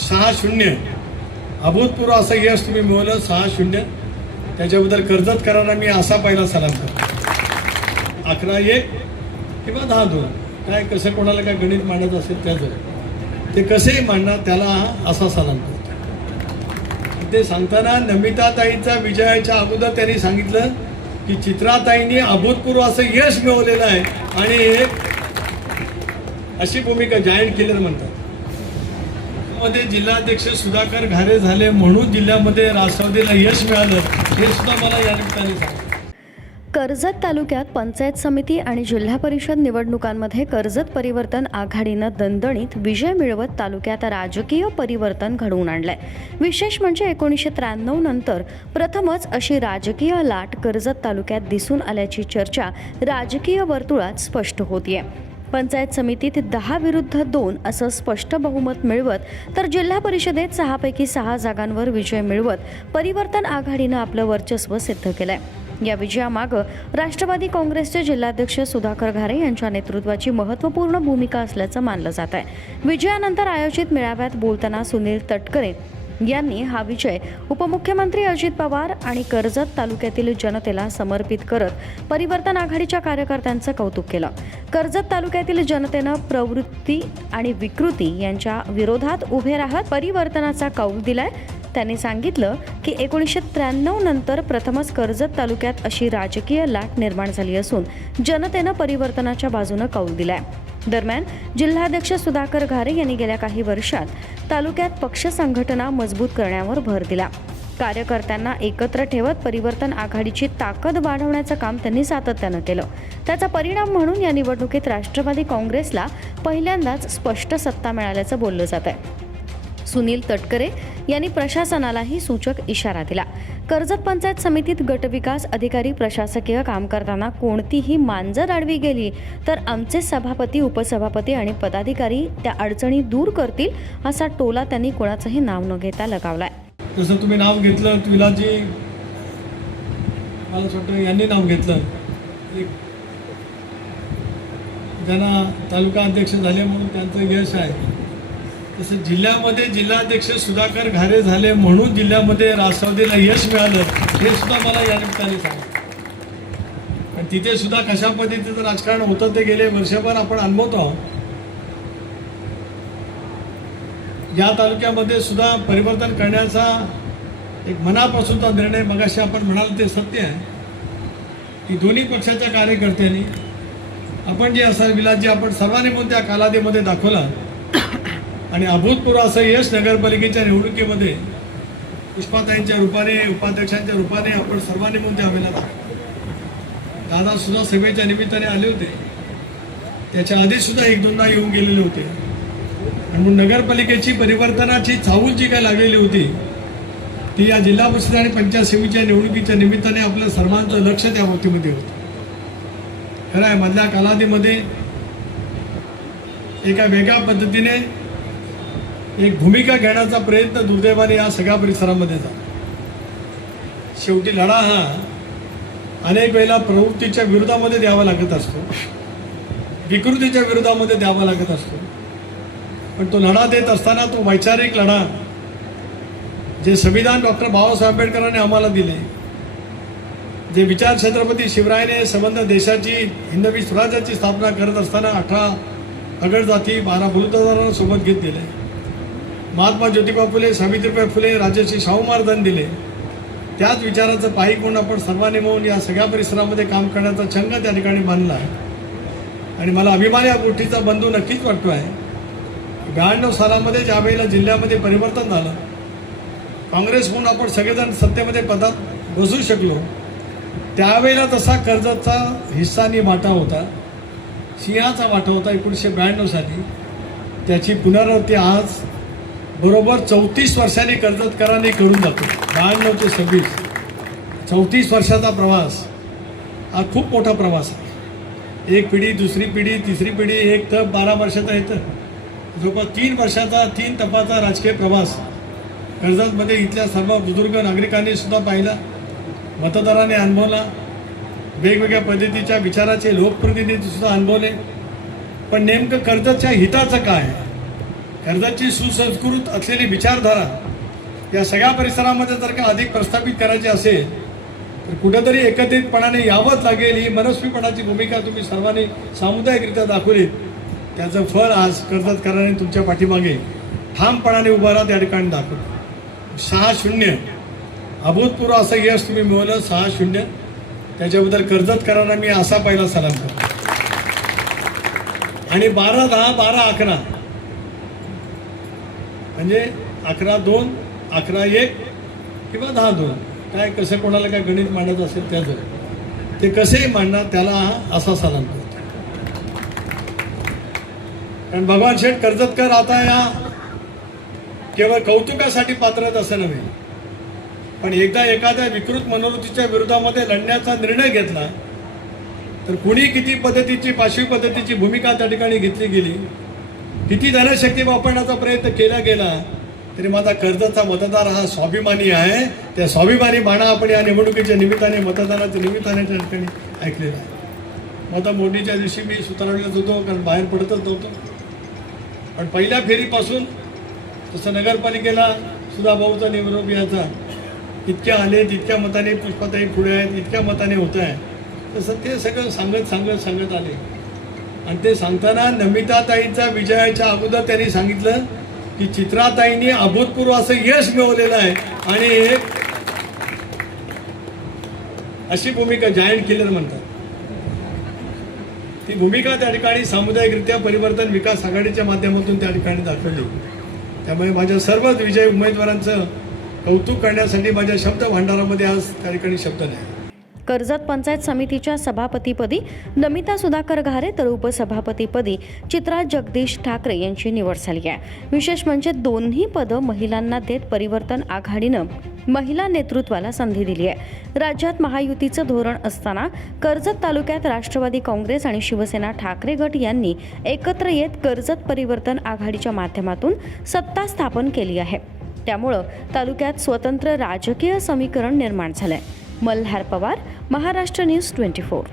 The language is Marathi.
6-0 अभूतपूर्व असं यश तुम्ही मिळवलं. 6-0 त्याच्याबद्दल कर्जतकरांना मी असा पहिला सलाम करतो. 11-1 किंवा 10-2 काय कसं कोणाला काय गणित मांडत असेल त्याचं ते कसेही मांडणार त्याला असा सलाम करतो. ते सांगताना नमिताताईंचा विजयाच्या अगोदर त्यांनी सांगितलं की चित्राताईंनी अभूतपूर्व असं यश मिळवलेलं आहे आणि अशी भूमिका जायंट किलर म्हणतात. मध्ये जिल्हाध्यक्ष सुधाकर घारे झाले म्हणून जिल्ह्यामध्ये राष्ट्रवादीला यश मिळालं हे सुद्धा मला या निमित्ताने सांगा. कर्जत तालुक्यात पंचायत समिती आणि जिल्हा परिषद निवडणुकांमध्ये कर्जत परिवर्तन आघाडीनं दणदणीत विजय मिळवत तालुक्यात राजकीय परिवर्तन घडवून आणलंय. विशेष म्हणजे 1993 नंतर प्रथमच अशी राजकीय लाट कर्जत तालुक्यात दिसून आल्याची चर्चा राजकीय वर्तुळात स्पष्ट होतीये. पंचायत समितीत 10-2 असं स्पष्ट बहुमत मिळवत तर जिल्हा परिषदेत 6 पैकी 6 जागांवर विजय मिळवत परिवर्तन आघाडीनं आपलं वर्चस्व सिद्ध केलंय. या विजयामागं राष्ट्रवादी काँग्रेसचे जिल्हाध्यक्ष सुधाकर घारे यांच्या नेतृत्वाची महत्त्वपूर्ण भूमिका असल्याचं मानलं जात आहे. विजयानंतर आयोजित मेळाव्यात बोलताना सुनील तटकरे यांनी हा विजय उपमुख्यमंत्री अजित पवार आणि कर्जत तालुक्यातील जनतेला समर्पित करत परिवर्तन आघाडीच्या कार्यकर्त्यांचं कौतुक केलं. कर्जत तालुक्यातील जनतेनं प्रवृत्ती आणि विकृती यांच्या विरोधात उभे राहत परिवर्तनाचा कौल दिलाय. त्यांनी सांगितलं की 1993 नंतर प्रथमच कर्जत तालुक्यात अशी राजकीय लाट निर्माण झाली असून जनतेनं परिवर्तनाच्या बाजूनं कौल दिलाय. दरम्यान जिल्हाध्यक्ष सुधाकर घारे यांनी गेल्या काही वर्षात तालुक्यात पक्ष संघटना मजबूत करण्यावर भर दिला. कार्यकर्त्यांना एकत्र ठेवत परिवर्तन आघाडीची ताकद वाढवण्याचं काम त्यांनी सातत्यानं केलं. त्याचा परिणाम म्हणून या निवडणुकीत राष्ट्रवादी काँग्रेसला पहिल्यांदाच स्पष्ट सत्ता मिळाल्याचं बोललं जात आहे. सुनील तटकरे यांनी प्रशासनालाही सूचक इशारा दिला. कर्जत पंचायत समितीत गटविकास अधिकारी प्रशासकीय काम करताना कोणतीही मांजर आडवी गेली तर आमचे सभापती उपसभापती आणि पदाधिकारी त्या अडचणी दूर करतील असा टोला त्यांनी कोणाचंही नाव न घेता लगावलाय. जसं तुम्ही नाव घेतलं विलाजी मला वाटतं यांनी नाव घेतलं ज्यांना तालुका अध्यक्ष झाले म्हणून त्यांचं यश आहे. तसं जिल्ह्यामध्ये जिल्हाध्यक्ष सुधाकर घारे झाले म्हणून जिल्ह्यामध्ये राष्ट्रवादीला यश मिळालं हे सुद्धा मला या निमित्ताने सांगा. पण तिथे सुद्धा कशा पद्धतीचं राजकारण होतं ते गेले वर्षभर आपण अनुभवतो आहोत. या तालुक्यामध्ये सुद्धा परिवर्तन करण्याचा एक मनापासूनचा निर्णय मगाशी आपण म्हणाल ते सत्य आहे की दोन्ही पक्षाच्या कार्यकर्त्यांनी आपण जे असा विलास जे आपण सर्वांनी म्हणून त्या कालावधीमध्ये दाखवला आणि अभूतपूर्व असं यश नगरपालिकेच्या निवडणुकीमध्ये पुष्पाताईंच्या रूपाने उपाध्यक्षांच्या रूपाने आपण सर्वांनी म्हणून द्यावेला दादा सुद्धा सभेच्या निमित्ताने आले होते. त्याच्या आधी सुद्धा 1-2दा येऊन गेलेले होते. आणि म्हणून नगरपालिकेची परिवर्तनाची चाहूल जी काय लागलेली होती ती या जिल्हा परिषद आणि पंचायत समितीच्या निवडणुकीच्या निमित्ताने आपलं सर्वांचं लक्ष त्या बाबतीमध्ये होतं. खरं आहे मधल्या कालावधीमध्ये एका वेगळ्या पद्धतीने एक भूमिका घेण्याचा प्रयत्न दुर्दैवाने या सगळ्या परिसरामध्ये झाला. शेवटी लढा हा अनेक वेळेला प्रवृत्तीच्या विरोधामध्ये द्यावा लागत असतो, विकृतीच्या विरोधामध्ये द्यावा लागत असतो. पण तो लढा देत असताना तो वैचारिक लढा जे संविधान डॉक्टर बाबासाहेब आंबेडकरांनी आम्हाला दिले, जे विचार छत्रपती शिवरायाने संबंध देशाची हिंदवी स्वराज्याची स्थापना करत असताना 18 अगड जाती 12 बलुतेदारांना सोबत घेत दिले, महात्मा ज्योतिबा फुले सावित्रीबाई फुले राजर्षी शाहू महाराजांनी दिले, त्याच विचाराचं पायी म्हणून आपण सर्वांनी मिळून या सगळ्या परिसरामध्ये काम करण्याचा छंद त्या ठिकाणी बांधला आहे. आणि मला अभिमान या गोष्टीचा बंधू नक्कीच वाटतो आहे. 92 सालामध्ये ज्या वेळेला जिल्ह्यामध्ये परिवर्तन झालं, काँग्रेस म्हणून आपण सगळेजण सत्तेमध्ये पदात बसू शकलो, त्यावेळेला तसा कर्जतचा हिस्सानी वाटा होता, सिंहाचा वाटा होता 1992 साली. त्याची पुनरावृत्ती आज बरोबर 34 वर्षांनी कर्जतकरांनी करून जातो. 92 ते 26 34 वर्षाचा प्रवास हा खूप मोठा प्रवास आहे. एक पिढी दुसरी पिढी तिसरी पिढी एक तर 12 वर्षाचा येतं जवळपास 3 वर्षाचा 3 टप्प्याचा राजकीय प्रवास कर्जतमध्ये इथल्या सर्व बुजुर्ग नागरिकांनी सुद्धा पाहिला, मतदारांनी अनुभवला, वेगवेगळ्या पद्धतीच्या विचाराचे लोकप्रतिनिधी सुद्धा अनुभवले. पण नेमकं कर्जतच्या हिताचं काय कर्जतची सुसंस्कृत असलेली विचारधारा या सगळ्या परिसरामध्ये जर का अधिक प्रस्थापित करायची असेल तर कुठेतरी एकत्रितपणाने यावंच लागेल. ही मनस्वीपणाची भूमिका तुम्ही सर्वांनी सामुदायिकरित्या दाखवली. त्याचं फळ आज कर्जतकरांनी तुमच्या पाठीमागे ठामपणाने उभा राहत या ठिकाणी दाखवलं. 6-0 अभूतपूर्व असं यश तुम्ही मिळवलं. 6-0 त्याच्याबद्दल कर्जतकरांना मी असा पहिला सलाम करतो. आणि 12-10 12-11 म्हणजे 11-2 11-1 किंवा 10-2 काय कसं कोणाला काय गणित मांडत असेल त्याचं ते कसेही मांडणार त्याला हा असा सलाम करतो. कारण भगवान शेठ कर्जतकर आता या केवळ कौतुकासाठी पात्र आहेत असं नव्हे, पण एकदा एखाद्या विकृत मनोवृत्तीच्या विरोधामध्ये लढण्याचा निर्णय घेतला तर कुणी किती पद्धतीची पाशवी पद्धतीची भूमिका त्या ठिकाणी घेतली गेली, किती धनशक्ती वापरण्याचा प्रयत्न केला गेला, तरी माझा कर्जतचा मतदार हा स्वाभिमानी आहे. त्या स्वाभिमानी बाणा आपण या निवडणुकीच्या निमित्ताने मतदानाच्या निमित्ताने त्या ठिकाणी ऐकलेला आहे. मतमोडणीच्या दिवशी मी सुतारवण्यात होतो कारण बाहेर पडतच नव्हतो, पण पहिल्या फेरीपासून तसं नगरपालिकेला सुद्धा भाऊचा निवडणूक यायचा इतक्या आले तितक्या मताने पुष्पाताई पुढे आहेत इतक्या मताने होत आहे तसं ते सगळं सांगत आले. आणि ते सांगताना नमिताताईंचा विजयाच्या अगोदर त्यांनी सांगितलं की चित्राताईंनी अभूतपूर्व असं यश मिळवलेलं आहे आणि अशी भूमिका जायंट किलर म्हणतात. ती भूमिका त्या ठिकाणी सामुदायिकरित्या परिवर्तन विकास आघाडीच्या माध्यमातून त्या ठिकाणी दाखवली. त्यामुळे माझ्या सर्वच विजयी उमेदवारांचं कौतुक करण्यासाठी माझ्या शब्द भांडारामध्ये आज त्या ठिकाणी शब्द नाही. कर्जत पंचायत समितीच्या सभापतीपदी नमिता सुधाकर घारे तर उपसभापतीपदी चित्रा जगदीश ठाकरे यांची निवड झाली आहे. विशेष म्हणजे दोन्ही पदं महिलांना देत परिवर्तन आघाडीनं महिला नेतृत्वाला संधी दिली आहे. राज्यात महायुतीचं धोरण असताना कर्जत तालुक्यात राष्ट्रवादी काँग्रेस आणि शिवसेना ठाकरे गट यांनी एकत्र येत कर्जत परिवर्तन आघाडीच्या माध्यमातून सत्ता स्थापन केली आहे. त्यामुळं तालुक्यात स्वतंत्र राजकीय समीकरण निर्माण झालंय. मल्हार पवार, महाराष्ट्र न्यूज 24.